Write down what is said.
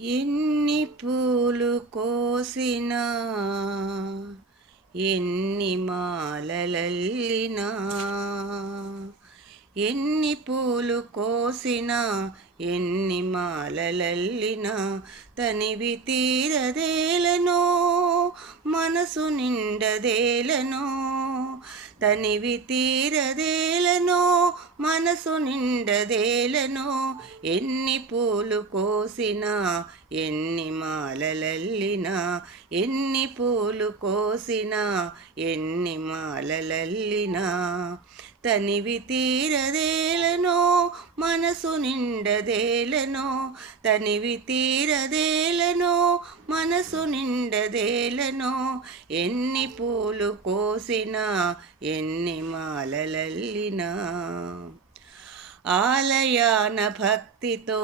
ఎన్ని పూలు కోసినా ఎన్ని మాలలల్లినా ఎన్ని పూలు కోసినా ఎన్ని మాలలల్లినా తనివి తీరదేలనో మనసు నిండదేలనో తనివి తీరదేలనో మనసు నిండదేలనో ఎన్ని పూలు కోసినా ఎన్ని మాలలల్లినా ఎన్ని పూలు కోసినా ఎన్ని మాలలల్లినా తనివి తీరదేలనో మనసు నిండదేలనో తనివి తీరదేలనో మనసు నిండదేలనో ఎన్ని పూలు కోసినా ఎన్ని మాలలల్లినా ఆలయాన భక్తితో